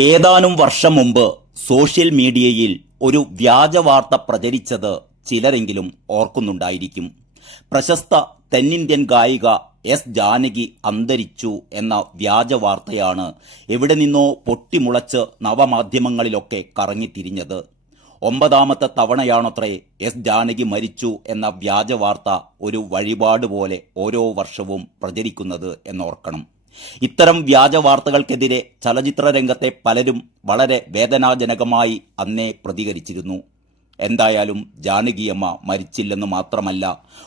ഏതാനും വർഷം മുമ്പ് സോഷ്യൽ മീഡിയയിൽ ഒരു വ്യാജ വാർത്ത പ്രചരിച്ചത് ചിലരെങ്കിലും ഓർക്കുന്നുണ്ടായിരിക്കും. പ്രശസ്ത തെന്നിന്ത്യൻ ഗായിക എസ് ജാനകി അന്തരിച്ചു എന്ന വ്യാജ വാർത്തയാണ് എവിടെ നിന്നോ പൊട്ടിമുളച്ച് നവമാധ്യമങ്ങളിലൊക്കെ കറങ്ങിത്തിരിഞ്ഞത്. 9ാമത്തെ തവണയാണത്രേ എസ് ജാനകി മരിച്ചു എന്ന വ്യാജ വാർത്ത ഒരു വഴിപാട് പോലെ ഓരോ വർഷവും പ്രചരിക്കുന്നത് എന്നോർക്കണം. ഇത്തരം വ്യാജ വാർത്തകൾക്കെതിരെ ചലച്ചിത്ര രംഗത്തെ പലരും വളരെ വേദനാജനകമായി അന്നേ പ്രതികരിച്ചിരുന്നു. എന്തായാലും ജാനകിയമ്മ മരിച്ചില്ലെന്ന് മാത്രമല്ല,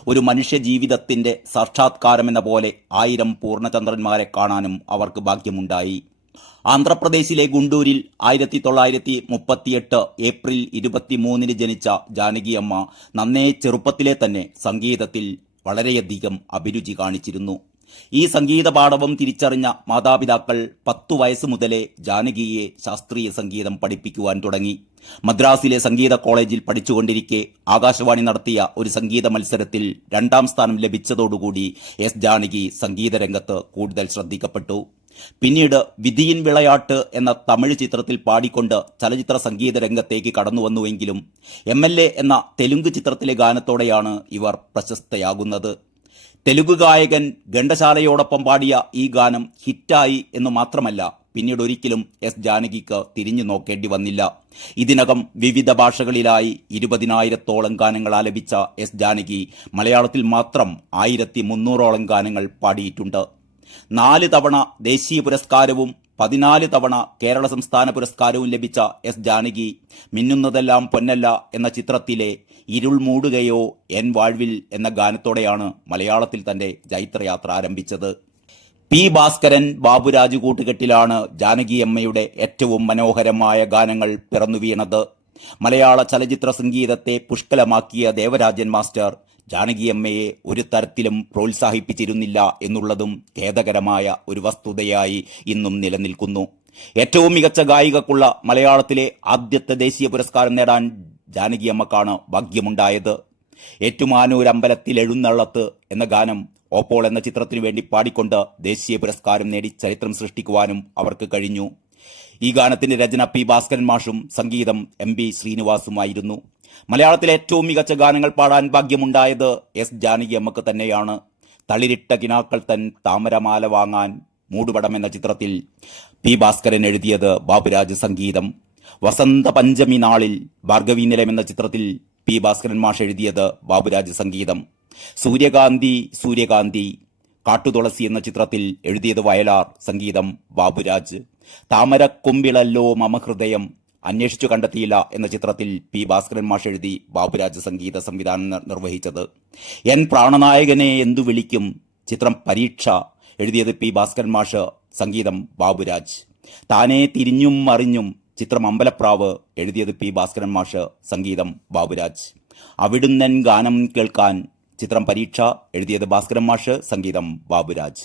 ഒരു മനുഷ്യജീവിതത്തിന്റെ സാക്ഷാത്കാരമെന്ന പോലെ 1000 പൂർണ്ണചന്ദ്രന്മാരെ കാണാനും അവർക്ക് ഭാഗ്യമുണ്ടായി. ആന്ധ്രാപ്രദേശിലെ ഗുണ്ടൂരിൽ 1938 ഏപ്രിൽ 23 ജനിച്ച ജാനകിയമ്മ നന്നേ ചെറുപ്പത്തിലെ തന്നെ സംഗീതത്തിൽ വളരെയധികം അഭിരുചി കാണിച്ചിരുന്നു. ഈ സംഗീത പാഠവും തിരിച്ചറിഞ്ഞ മാതാപിതാക്കൾ 10 വയസ്സ് മുതലേ ജാനകിയെ ശാസ്ത്രീയ സംഗീതം പഠിപ്പിക്കുവാൻ തുടങ്ങി. മദ്രാസിലെ സംഗീത കോളേജിൽ പഠിച്ചുകൊണ്ടിരിക്കെ ആകാശവാണി നടത്തിയ ഒരു സംഗീത മത്സരത്തിൽ 2ാം സ്ഥാനം ലഭിച്ചതോടുകൂടി എസ് ജാനകി സംഗീത രംഗത്ത് കൂടുതൽ ശ്രദ്ധിക്കപ്പെട്ടു. പിന്നീട് വിധിയിൻ വിളയാട്ട് എന്ന തമിഴ് ചിത്രത്തിൽ പാടിക്കൊണ്ട് ചലച്ചിത്ര സംഗീത രംഗത്തേക്ക് കടന്നുവന്നുവെങ്കിലും MLA എന്ന തെലുങ്ക് ചിത്രത്തിലെ ഗാനത്തോടെയാണ് ഇവർ പ്രശസ്തയാകുന്നത്. തെലുങ്ക് ഗായകൻ ഘണ്ടശാലയോടൊപ്പം പാടിയ ഈ ഗാനം ഹിറ്റായി എന്ന് മാത്രമല്ല, പിന്നീട് ഒരിക്കലും എസ് ജാനകിക്ക് തിരിഞ്ഞു നോക്കേണ്ടി വന്നില്ല. ഇതിനകം വിവിധ ഭാഷകളിലായി 20,000-ഓളം ഗാനങ്ങൾ ആലപിച്ച എസ് ജാനകി മലയാളത്തിൽ മാത്രം 1300-ഓളം ഗാനങ്ങൾ പാടിയിട്ടുണ്ട്. 4 തവണ ദേശീയ പുരസ്കാരവും 14 തവണ കേരള സംസ്ഥാന പുരസ്കാരവും ലഭിച്ച എസ് ജാനകി മിന്നുന്നതെല്ലാം പൊന്നല്ല എന്ന ചിത്രത്തിലെ ഇരുൾ മൂടുകയോ എൻ വാഴ്വിൽ എന്ന ഗാനത്തോടെയാണ് മലയാളത്തിൽ തന്റെ ജൈത്രയാത്ര ആരംഭിച്ചത്. പി ഭാസ്കരൻ ബാബുരാജ് കൂട്ടുകെട്ടിലാണ് ജാനകിയമ്മയുടെ ഏറ്റവും മനോഹരമായ ഗാനങ്ങൾ പിറന്നു വീണത്. മലയാള ചലച്ചിത്ര സംഗീതത്തെ പുഷ്കലമാക്കിയ ദേവരാജൻ മാസ്റ്റർ ജാനകിയമ്മയെ ഒരു തരത്തിലും പ്രോത്സാഹിപ്പിച്ചിരുന്നില്ല എന്നുള്ളതും ഖേദകരമായ ഒരു വസ്തുതയായി ഇന്നും നിലനിൽക്കുന്നു. ഏറ്റവും മികച്ച ഗായികക്കുള്ള മലയാളത്തിലെ ആദ്യത്തെ ദേശീയ പുരസ്കാരം നേടാൻ ജാനകിയമ്മക്കാണ് ഭാഗ്യമുണ്ടായത്. ഏറ്റുമാനൂർ അമ്പലത്തിൽ എഴുന്നള്ളത്ത് എന്ന ഗാനം ഓപ്പോൾ എന്ന ചിത്രത്തിനു വേണ്ടി പാടിക്കൊണ്ട് ദേശീയ പുരസ്കാരം നേടി ചരിത്രം സൃഷ്ടിക്കുവാനും അവർക്ക് കഴിഞ്ഞു. ഈ ഗാനത്തിന്റെ രചന പി ഭാസ്കരൻ മാഷും സംഗീതം MB ശ്രീനിവാസുമായിരുന്നു. മലയാളത്തിലെ ഏറ്റവും മികച്ച ഗാനങ്ങൾ പാടാൻ ഭാഗ്യമുണ്ടായത് എസ് ജാനകിയമ്മക്ക് തന്നെയാണ്. തളിരിട്ട കിനാക്കൾ തൻ താമരമാല വാങ്ങാൻ മൂടുപടം എന്ന ചിത്രത്തിൽ പി ഭാസ്കരൻ എഴുതിയത് ബാബുരാജ് സംഗീതം. വസന്ത പഞ്ചമി നാളിൽ ഭാർഗവീ നിലയം എന്ന ചിത്രത്തിൽ പി ഭാസ്കരൻ മാഷ് എഴുതിയത് ബാബുരാജ് സംഗീതം. സൂര്യകാന്തി സൂര്യകാന്തി കാട്ടുതുളസി എന്ന ചിത്രത്തിൽ എഴുതിയത് വയലാർ, സംഗീതം ബാബുരാജ്. താമരക്കൊമ്പിളല്ലോ മമ ഹൃദയം അന്വേഷിച്ചു കണ്ടെത്തിയില്ല എന്ന ചിത്രത്തിൽ പി ഭാസ്കരൻ മാഷ് എഴുതി ബാബുരാജ് സംഗീത സംവിധാനം നിർവഹിച്ചത്. എൻ പ്രാണനായകനെ എന്തു വിളിക്കും ചിത്രം പരീക്ഷ എഴുതിയത് പി ഭാസ്കരൻ മാഷ്, സംഗീതം ബാബുരാജ്. താനേ തിരിഞ്ഞും മറിഞ്ഞും ചിത്രം അമ്പലപ്രാവ് എഴുതിയത് പി ഭാസ്കരൻ മാഷ്, സംഗീതം ബാബുരാജ്. അവിടുന്നൻ ഗാനം കേൾക്കാൻ ചിത്രം പരീക്ഷ എഴുതിയത് ഭാസ്കരൻ മാഷ്, സംഗീതം ബാബുരാജ്.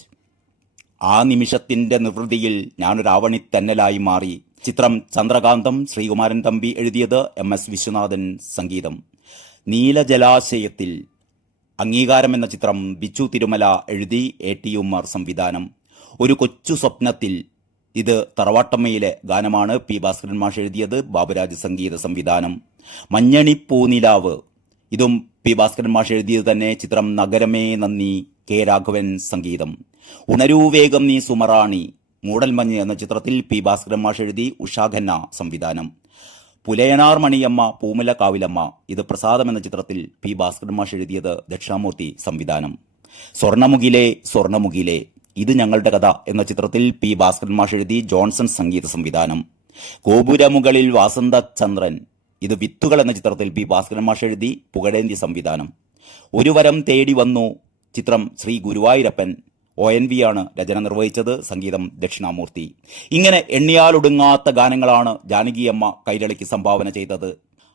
ആ നിമിഷത്തിന്റെ നിർവൃതിയിൽ ഞാനൊരാവണി തെന്നലായി മാറി ചിത്രം ചന്ദ്രകാന്തം ശ്രീകുമാരൻ തമ്പി എഴുതിയത് MS വിശ്വനാഥൻ, സംഗീതം. നീലജലാശയത്തിൽ അംഗീകാരം എന്ന ചിത്രം ബിച്ചു തിരുമല എഴുതി AT ഉമ്മർ സംവിധാനം. ഒരു കൊച്ചു സ്വപ്നത്തിൽ ഇത് തറവാട്ടമ്മയിലെ ഗാനമാണ്, പി ഭാസ്കരൻ മാഷ് എഴുതിയത്, ബാബുരാജ് സംഗീത സംവിധാനം. മഞ്ഞണി പൂനിലാവ് ഇതും പി ഭാസ്കരൻ മാഷ് എഴുതിയത് തന്നെ, ചിത്രം നഗരമേ നന്ദി, K രാഘവൻ സംഗീതം. ഉണരൂ വേഗം നീ സുമറാണി മൂടൽമഞ്ഞ് എന്ന ചിത്രത്തിൽ പി ഭാസ്കരൻ മാഷ് എഴുതി, ഉഷാ ഖന്ന സംവിധാനം. പുലയനാർ മണിയമ്മ പൂമുല കാവിലമ്മ ഇത് പ്രസാദം എന്ന ചിത്രത്തിൽ പി ഭാസ്കരൻ മാഷ് എഴുതിയത്, ദക്ഷിണാമൂർത്തി സംവിധാനം. സ്വർണമുകിലെ സ്വർണമുകിലെ ഇത് ഞങ്ങളുടെ കഥ എന്ന ചിത്രത്തിൽ പി ഭാസ്കരൻ മാഷ് എഴുതി, ജോൺസൺ സംഗീത സംവിധാനം. ഗോപുരമുകളിൽ വാസന്ത ചന്ദ്രൻ ഇത് വിത്തുകൾ എന്ന ചിത്രത്തിൽ പി ഭാസ്കരൻ മാഷ് എഴുതി, പുകഴേന്തി സംവിധാനം. ഒരു വരം തേടി വന്നു ചിത്രം ശ്രീ ഗുരുവായൂരപ്പൻ ONV ആണ് രചന നിർവഹിച്ചത്, സംഗീതം ദക്ഷിണാമൂർത്തി. ഇങ്ങനെ എണ്ണിയാലൊടുങ്ങാത്ത ഗാനങ്ങളാണ് ജാനകിയമ്മ കൈരളിക്ക് സംഭാവന ചെയ്തത്.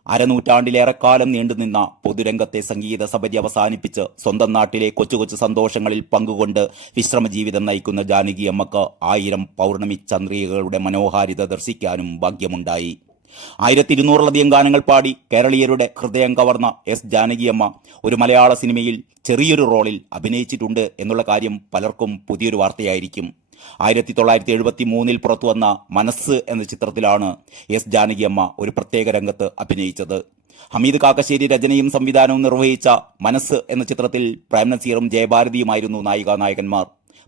അരനൂറ്റാണ്ടിലേറെക്കാലം നീണ്ടുനിന്ന പൊതുരംഗത്തെ സംഗീത സബരി അവസാനിപ്പിച്ച് സ്വന്തം നാട്ടിലെ കൊച്ചു കൊച്ചു സന്തോഷങ്ങളിൽ പങ്കുകൊണ്ട് വിശ്രമജീവിതം നയിക്കുന്ന ജാനകിയമ്മക്ക് 1000 പൗർണമി ചന്ദ്രികകളുടെ മനോഹാരിത ദർശിക്കാനും ഭാഗ്യമുണ്ടായി. 1200-ലധികം ഗാനങ്ങൾ പാടി കേരളീയരുടെ ഹൃദയം കവർന്ന എസ് ജാനകിയമ്മ ഒരു മലയാള സിനിമയിൽ ചെറിയൊരു റോളിൽ അഭിനയിച്ചിട്ടുണ്ട് എന്നുള്ള കാര്യം പലർക്കും പുതിയൊരു വാർത്തയായിരിക്കും. 1973 പുറത്തുവന്ന മനസ്സ് എന്ന ചിത്രത്തിലാണ് എസ് ജാനകിയമ്മ ഒരു പ്രത്യേക രംഗത്ത് അഭിനയിച്ചത്. ഹമീദ് കാക്കശ്ശേരി രചനയും സംവിധാനവും നിർവഹിച്ച മനസ്സ് എന്ന ചിത്രത്തിൽ പ്രേം നസീറും ജയഭാരതിയുമായിരുന്നു നായികാനായകന്മാർ.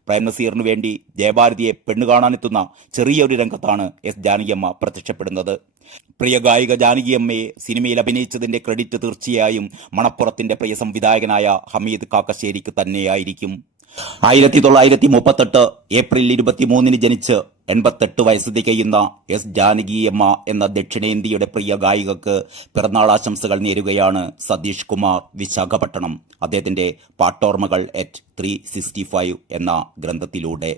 പ്രേം നസീറിനു വേണ്ടി ജയഭാരതിയെ പെണ്ണുകാണാനെത്തുന്ന ചെറിയൊരു രംഗത്താണ് എസ് ജാനകിയമ്മ പ്രത്യക്ഷപ്പെടുന്നത്. പ്രിയ ഗായിക ജാനകിയമ്മയെ സിനിമയിൽ അഭിനയിച്ചതിന്റെ ക്രെഡിറ്റ് തീർച്ചയായും മണപ്പുറത്തിന്റെ പ്രിയ സംവിധായകനായ ഹമീദ് കാക്കശ്ശേരിക്ക് തന്നെയായിരിക്കും. 1938 ഏപ്രിൽ 23 ജനിച്ച് 88 വയസ്സ് തികയുന്ന എസ് ജാനകിയമ്മ എന്ന ദക്ഷിണേന്ത്യയുടെ പ്രിയ ഗായികക്ക് പിറന്നാളാശംസകൾ നേരുകയാണ് സതീഷ് കുമാർ, വിശാഖപട്ടണം. അദ്ദേഹത്തിന്റെ പാട്ടോർമ്മകൾ @365 എന്ന ഗ്രന്ഥത്തിലൂടെ.